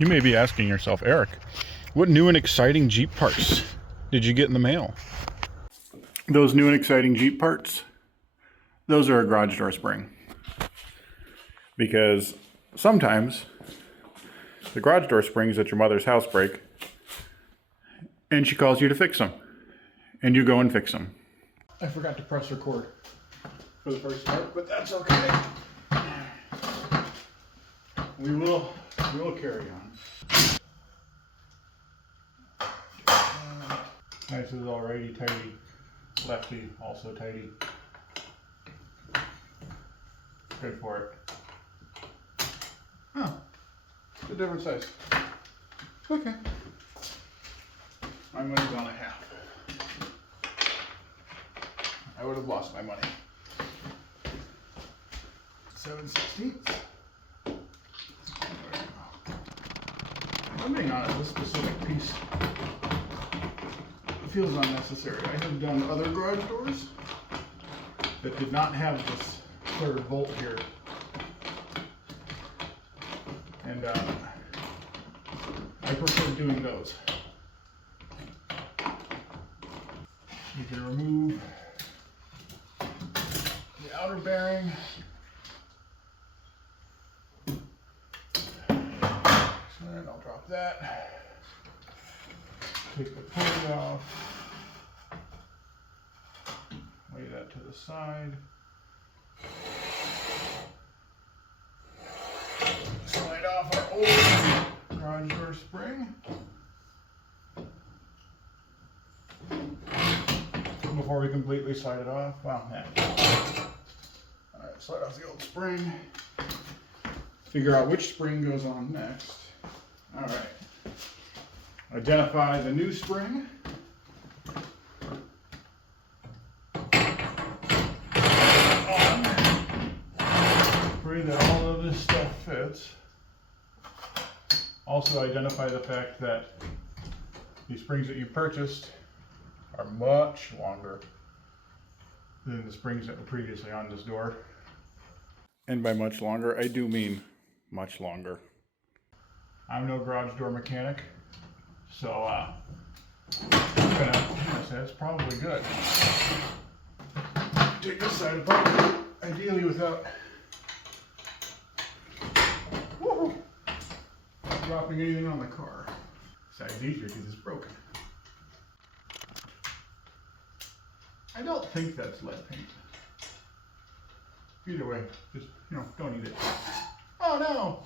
You may be asking yourself, Eric, what new and exciting Jeep parts did you get in the mail? Those new and exciting Jeep parts, those are a garage door spring. Because sometimes the garage door springs at your mother's house break and she calls you to fix them. And you go and fix them. I forgot to press record for the first part, but that's okay. We will carry on. Nice is all righty tighty. Lefty also tighty. Good for it. Oh, it's a different size. Okay. My money's on a half. I would have lost my money. 7/16. I'm being honest, this specific piece feels unnecessary. I have done other garage doors that did not have this third bolt here. And I prefer doing those. You can remove the outer bearing. And I'll drop that. Take the pulley off. Lay that to the side. Slide off our old garage door spring. Before we completely slide it off. Wow, yeah. Alright, slide off the old spring. Figure out which spring goes on next. Alright. Identify the new spring. Pray that all of this stuff fits. Also identify the fact that these springs that you purchased are much longer than the springs that were previously on this door. And by much longer, I do mean much longer. I'm no garage door mechanic, so I'm gonna say that's probably good. Take this side apart, ideally without dropping anything on the car. This side's easier because it's broken. I don't think that's lead paint. Either way, just, don't eat it. Oh no!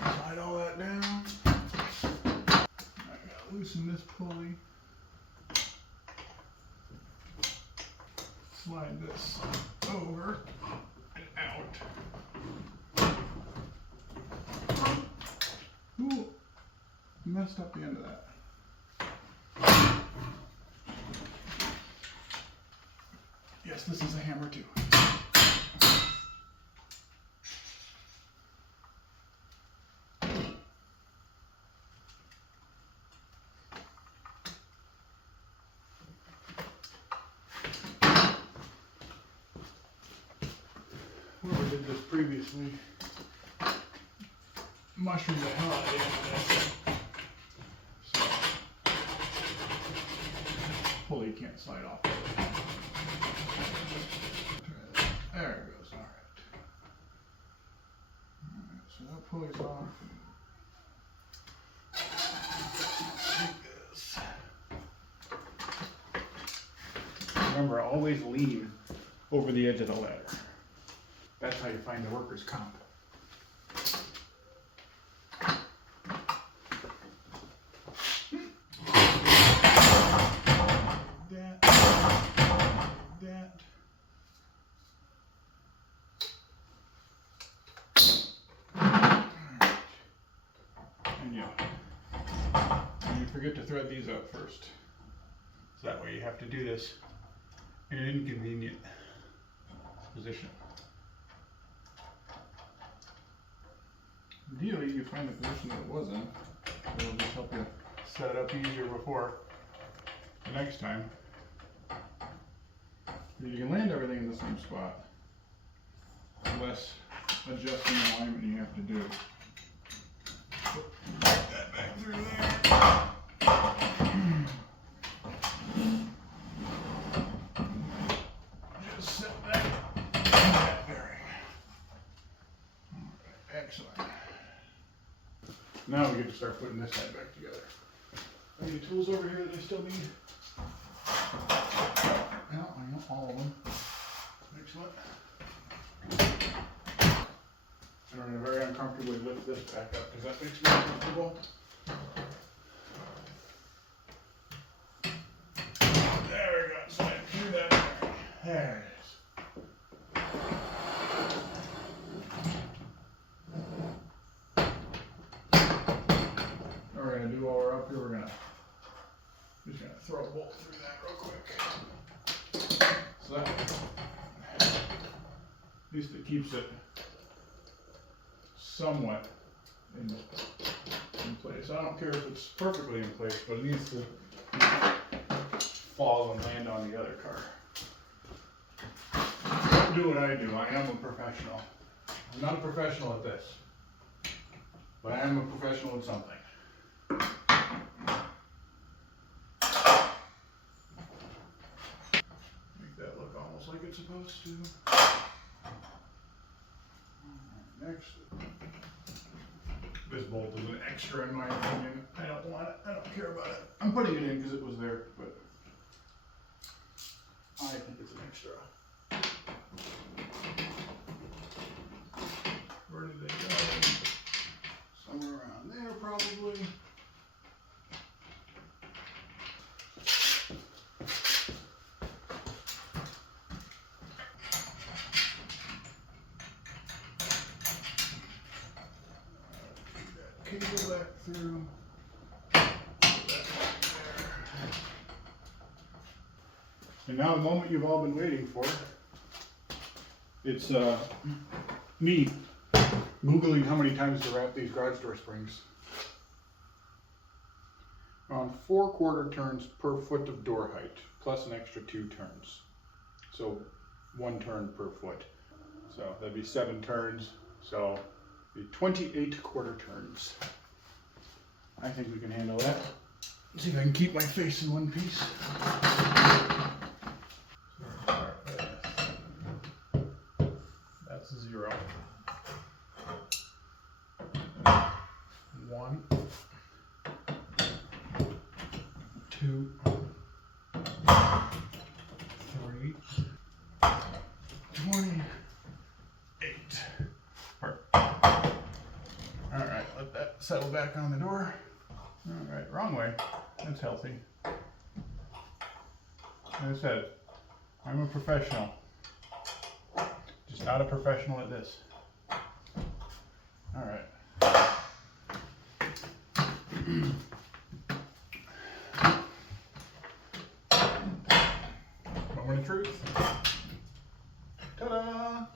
Slide all that down. I gotta loosen this pulley. Slide this over and out. Ooh, messed up the end of that. Yes, this is a hammer too. Whoever did this previously mushroomed the hell out of the end of this. So, pulley can't slide off. There it goes, alright. Alright, so that pulley's off. Take this. Remember, always lean over the edge of the ladder. That's how you find the workers' comp. Forget to thread these up first. So that way you have to do this in an inconvenient position. Ideally, you find the position that it was in. It'll just help you set it up easier before the next time. You can land everything in the same spot. Less adjusting alignment you have to do. Put that back through there. Just set that bearing. Excellent. Now we get to start putting this side back together. Any tools over here that I still need? No, I know all of them. Excellent. And we're going to very uncomfortably lift this back up because that makes me uncomfortable. There we go. Slide through that. There it is. What we're going to do while we're up here, we're just going to throw a bolt through that real quick. So that, at least it keeps it somewhat in place. I don't care if it's perfectly in place, but it needs to fall and land on the other car. Don't do what I do. I am a professional. I'm not a professional at this, but I am a professional at something. Make that look almost like it's supposed to. Next. This bolt is an extra in my opinion. I don't want it. I don't care about it. I'm putting it in because it was there, but I think it's an extra. Where did they go? Somewhere around there probably. Cable back through. Put that back there. And now the moment you've all been waiting for. It's me Googling how many times to wrap these garage door springs. On 4/4 turns per foot of door height, plus an extra 2 turns. So 1 turn per foot. So that'd be 7 turns. So be 28 quarter turns. I think we can handle that. Let's see if I can keep my face in one piece. That's 0. 1, 2, 3, 28. Perfect. Alright, let that settle back on the door. Alright, wrong way. That's healthy. Like I said, I'm a professional. Just not a professional at this. Alright. Moment of truth. Ta-da!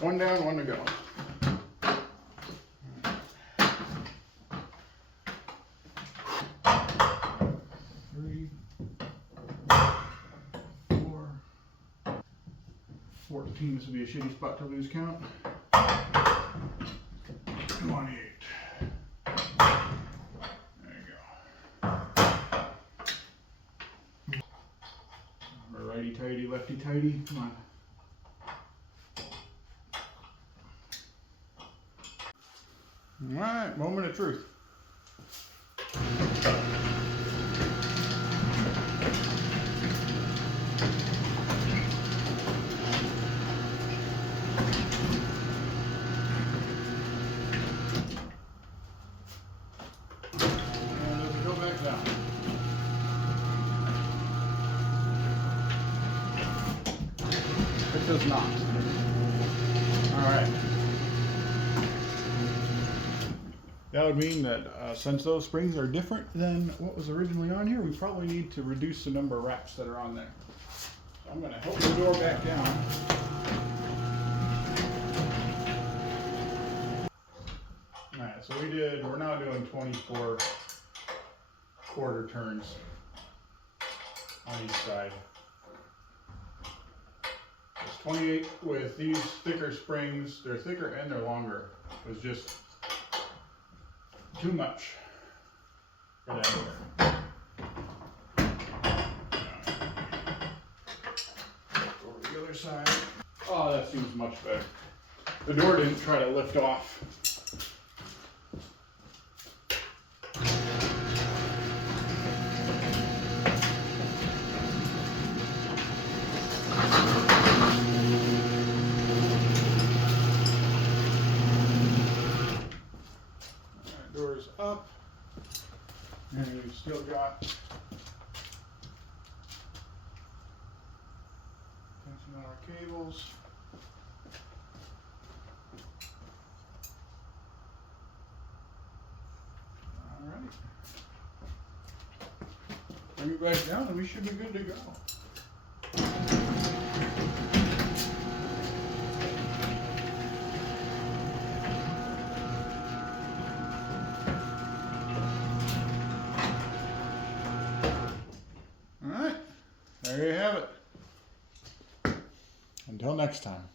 1 down, 1 to go. 3, 4, 14. This would be a shitty spot to lose count. 28. There you go. Righty tighty, lefty tighty. Come on. Alright, moment of truth. It does not. Alright. That would mean that since those springs are different than what was originally on here, we probably need to reduce the number of wraps that are on there. So I'm going to help the door back down. Alright, so we're now doing 24 quarter turns on each side. Just 28 with these thicker springs, they're thicker and they're longer, was just too much for that door. Over the other side. Oh, that seems much better. The door didn't try to lift off. Doors up, and we've still got tension on our cables. All right, bring it back down, and we should be good to go. There you have it. Until next time.